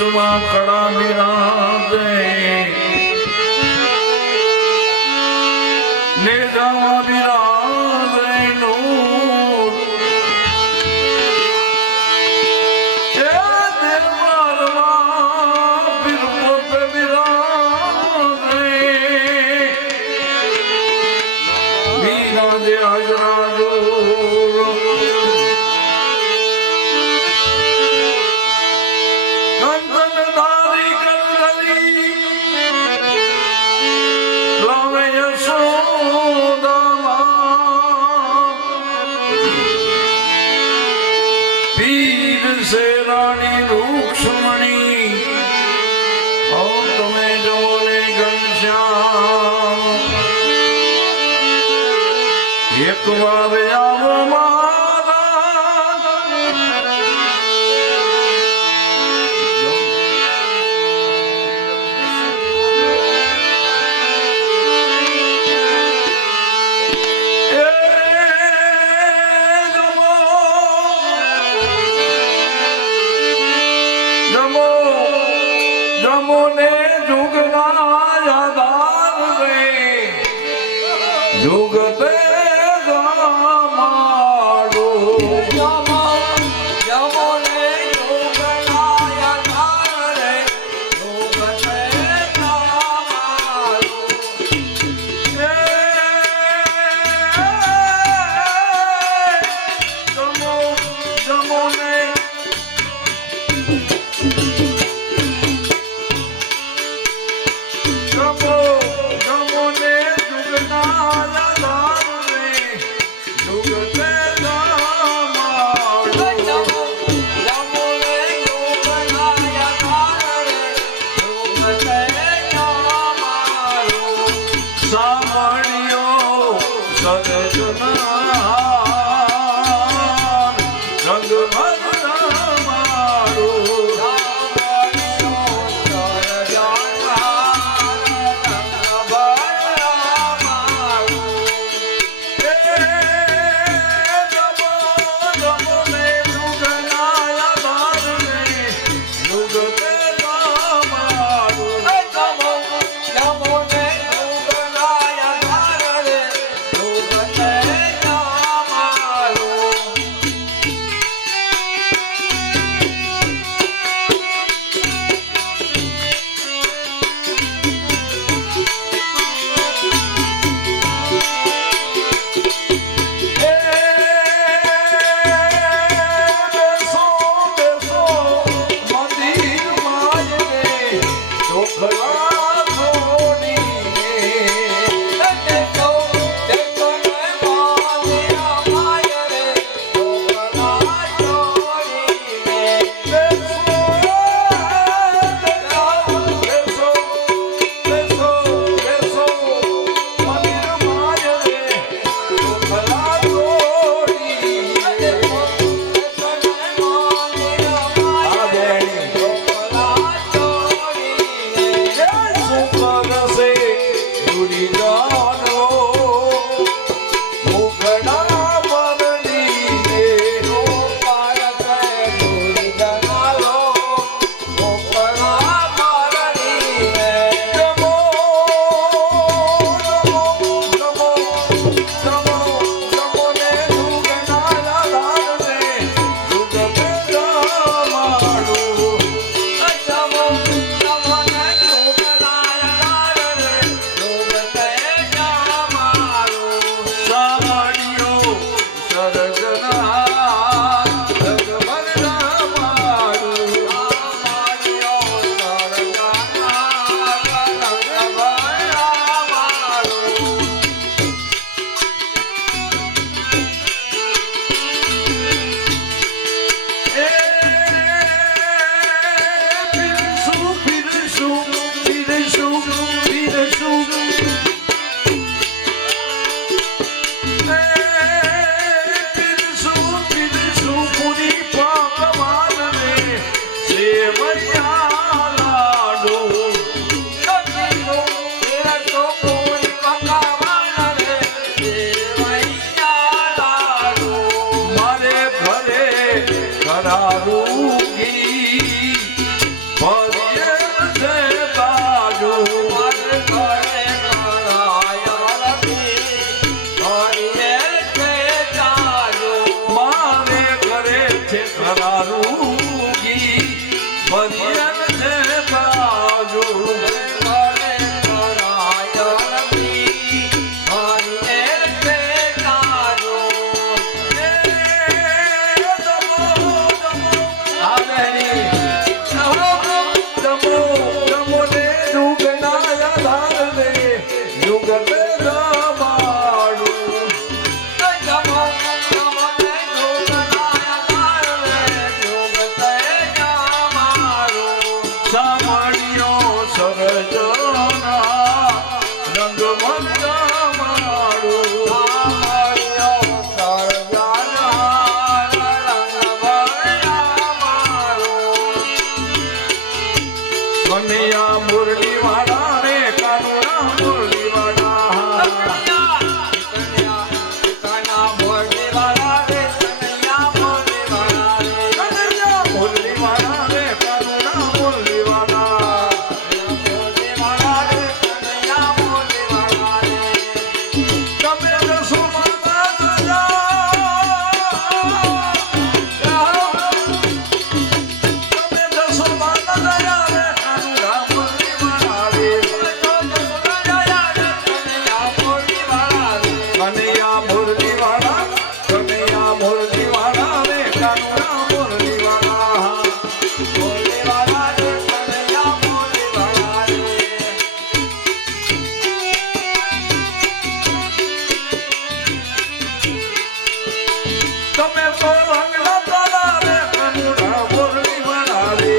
વક્ષમાં કડા બિરાજે નેજામાં બિરાજે નૂર એ દરબારમાં પીર પોતે બિરાજે બિરાજે હાજરા એક વાર આવો જમોને જુગના યાદાર રે જુગતે ભરીએ છે તાજો મારે ઘરે કરાયા નથી, ભરીએ છે તાજો. મારે ઘરે છે ખરારું ઘી ભરીએ છે તાજો ઘરે કરાયા નથી, ભરીએ છે તાજો. મુરલી વાળા રે કાનુડા મુરલી વાળા મુરલી વાળા રે કાનુડા મુરલી વાળા તમે દસો માતા તમે દસો માતા દયા રે કાનુડા મુરલી વાળા રે કનૈયા મુરલી વાળા કનૈયા મુરલી વાળા રે કાનુડા મુરલી વાળા તમે તો રંગના તારા રે કાનુડા મુરલી વાળા રે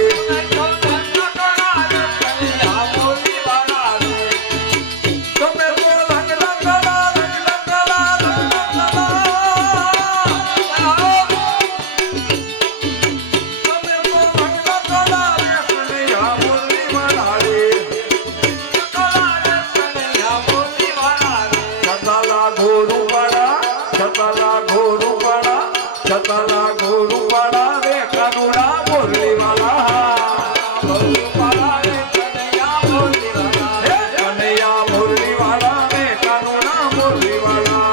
તમે તો રંગના તારા તમે તો રંગના તારા રે કનૈયા મુરલી વાળા રે છતાલા ગોરુ વાળા છતાલા ગોરુ વાળા છતાલા ગોરુ વાળા રે કાનુડા મુરલી વાળા કનૈયા મુરલી વાળા રે કાનુડા મુરલી વાળા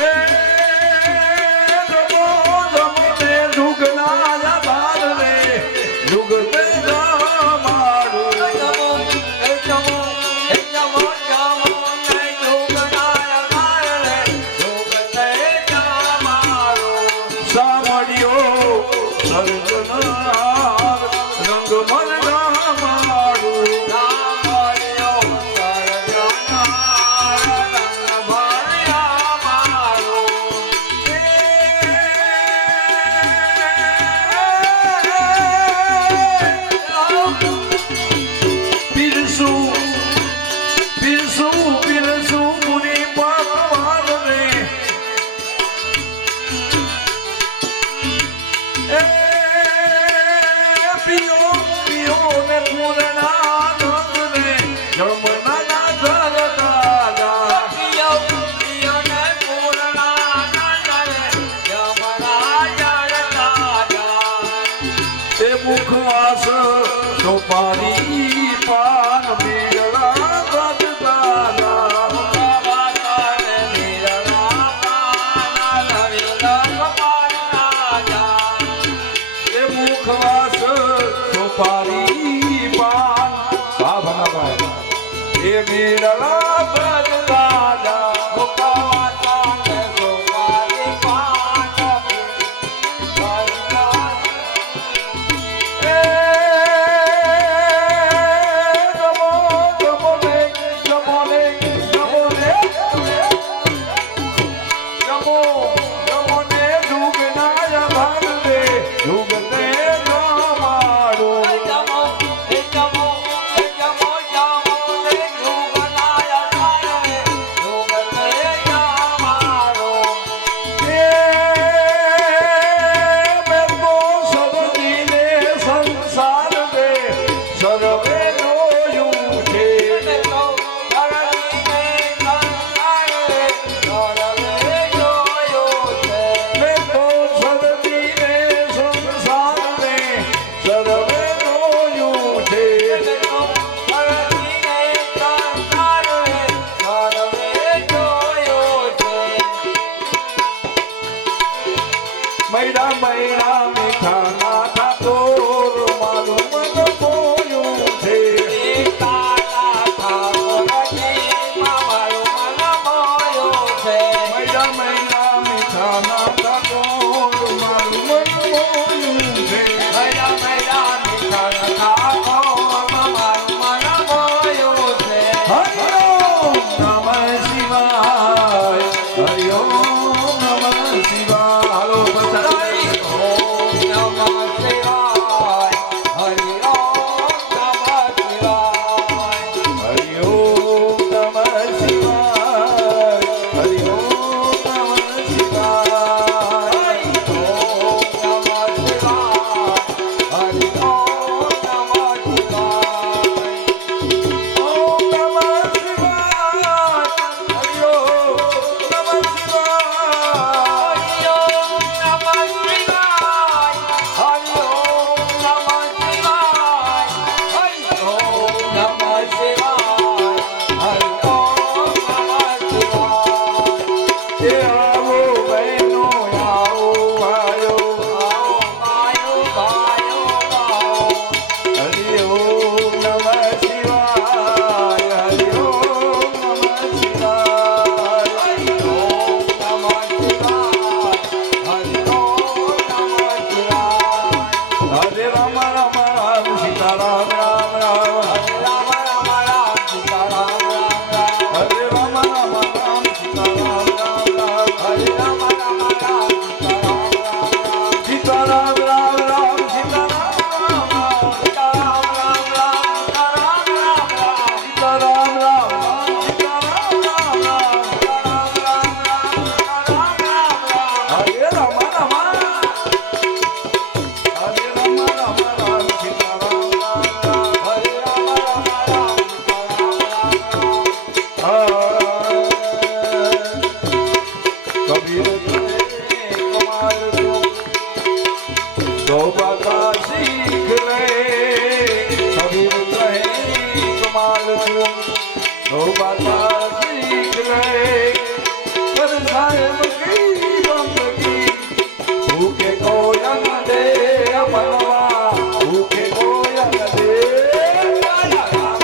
એ જમો જમો ને જુગના યાદ રે જુગતે મારું સામડિયો સર્જનાર રંગ મલગા મારું પીરસુ પીરસુ પીરસુ મુનિ ભગવાન રે એ પિયો પિયો ને પૂર્ણા નંદ રે જમના ના ધર દાદા એ મુખવાસ સોપારી પાન મેળા ગદ દાદા એ મુખવાસ સોપારી પાન ભાઈ એ મેળા ગદ દાદા રામ રામ સીતારામ રામ રામ હરે રામ રામ રામ સીતારામ રામ રામ હરે રામ રામ રામ સીતારામ રામ રામ હરે રામ રામ રામ સીતારામ રામ રામ સીતારામ રામ રામ સીતારામ રામ રામ સીતારામ રામ રામ રામ રામ સીતારામ રામ રામ સીતારામ રામ રામ સીતારામ રામ રામ સીતારામ રામ રામ હરે રામ રામ હરે રામ રામ રામ સીતારામ રામ રામ હરે રામ રામ રામ સીતારામ રામ રામ કબીર કમાલ દો બાતા શીખ લે કબીર કહે કમાલ દો બાતા શીખ લે પર સાહેબ કી બંદગી ભૂખે કોયન દે અમલવા ભૂખે કોયન દે રામ રામ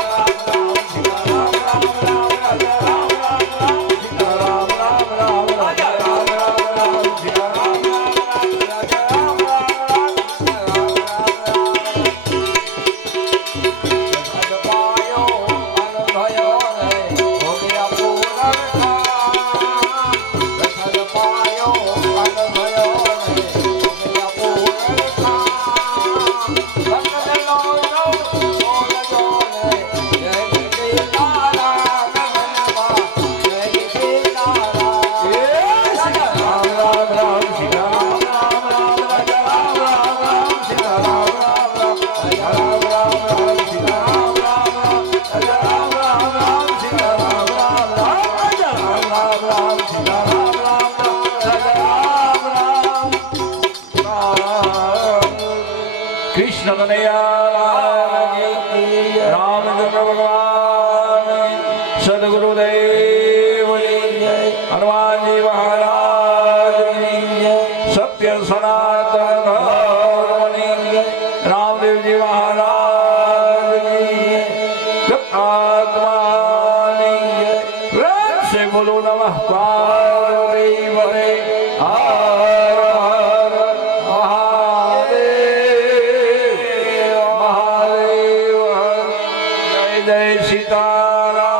રામ સીતારામ રામ રામ રામ રામ રામ સીતારામ રામ રામ રાજા રામ રામ રામ સીતારામ રામ રામ રાજા રામ રામ રામ સીતારામ કૃષ્ણ કનૈયા રામચંદ્ર ભગવાન સદગુરુદેવ હનુમાનજી મહારાજ સત્ય સનાતન ધર્મની રામદેવજી મહારાજ આત્માની પ્રેમ સે બોલો નમઃ પાર્વતી પતે હર હર મહાદેવ મહાદેવ જય જય સીતારામ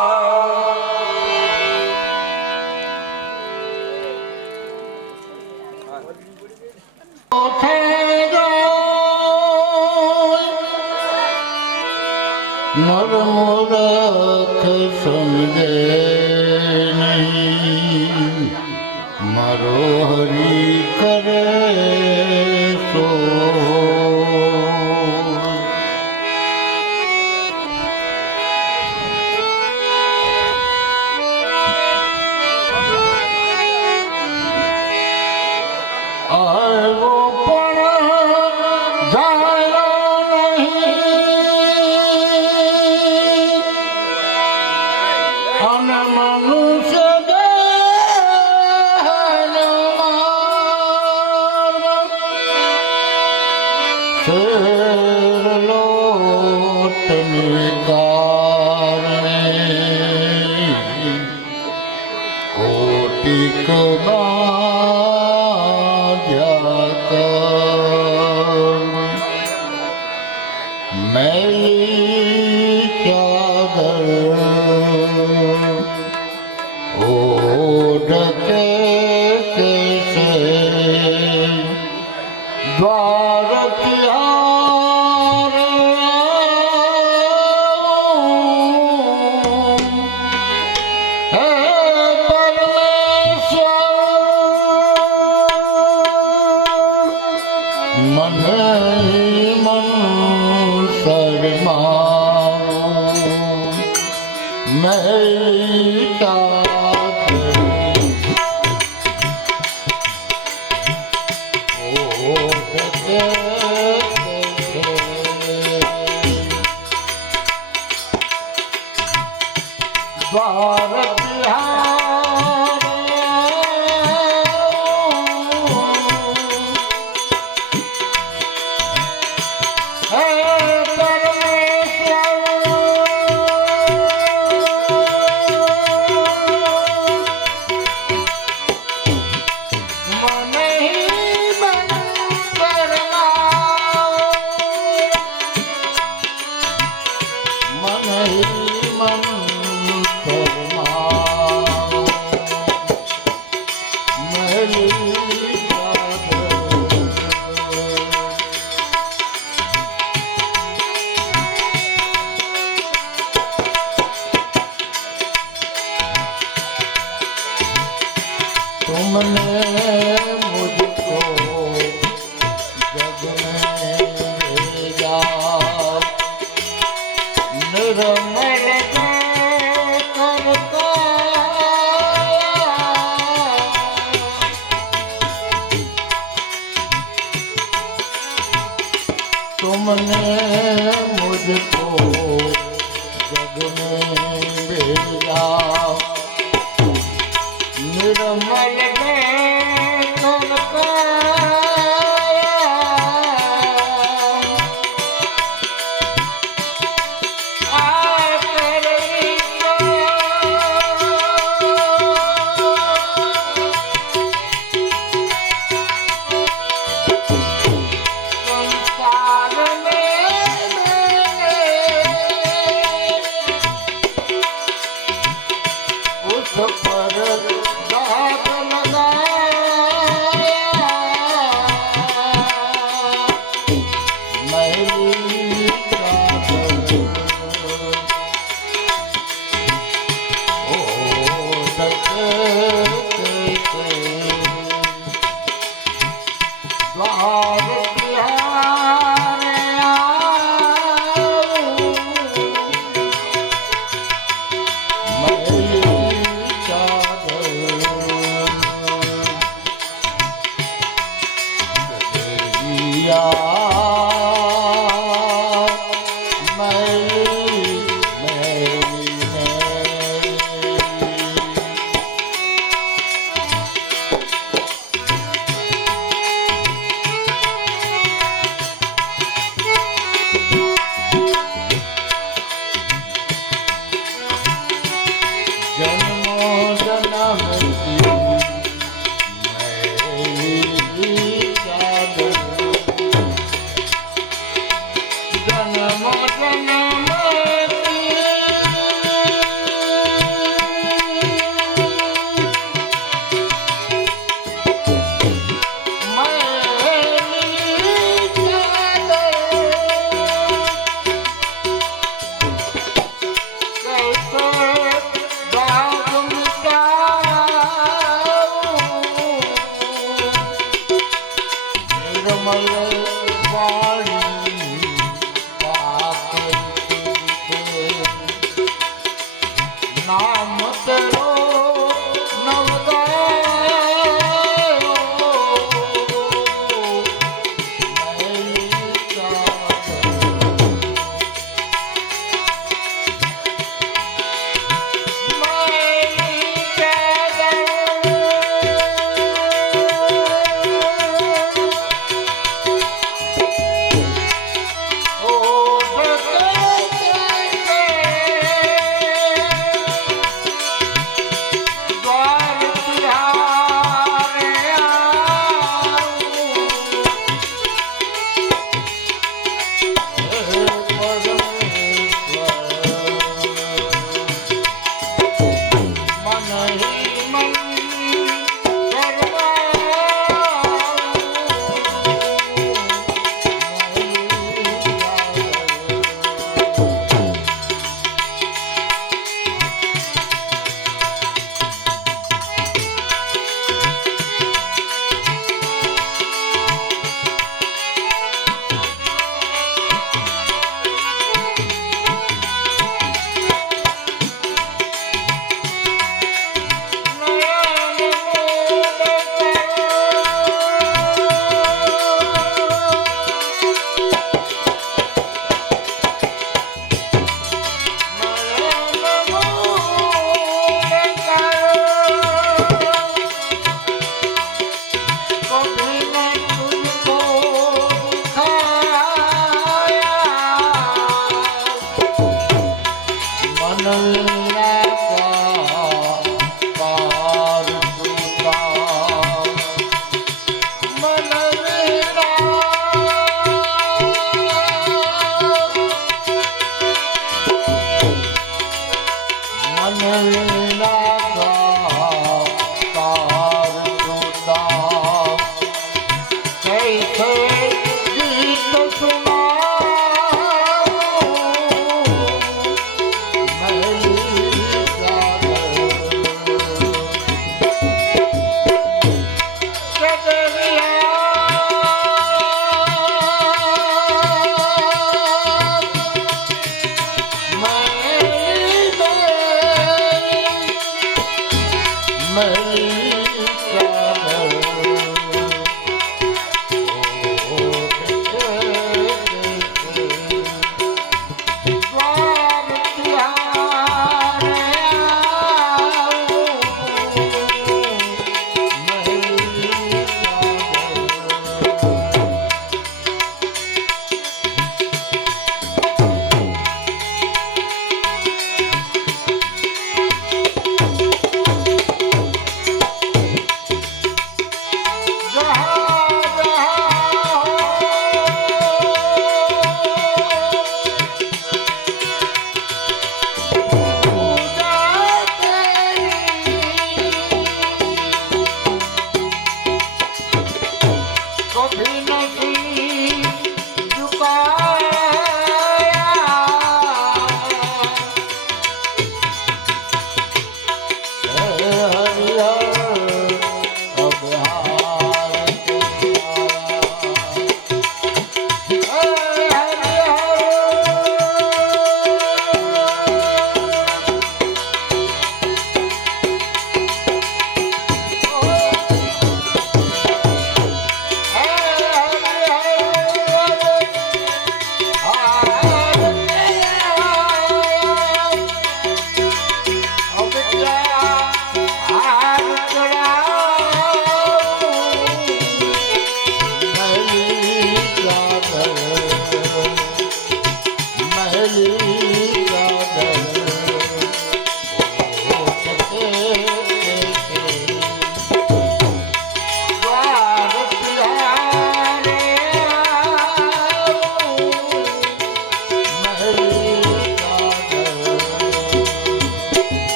મરમૂરખ સમજે નહીં મારો હરી કરે સો આવ્યો પણ જાય નહીં અને મનુષ્ય લોટને કારણે કોટિક બાધ્યા કર મેલી ચાદર ઓઢકે કેસે દ્વાર तुमने मुझको जग में भेजा निर्मल करता तुमने मुझको जग में भेजा निर्मल करता पर दाग लगाया मैली चादर ओ द्वार तिहारे मैली निर्मल वाणी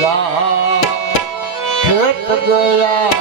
ગયા ખેત ગયા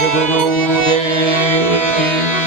સદગુરુદેવ કી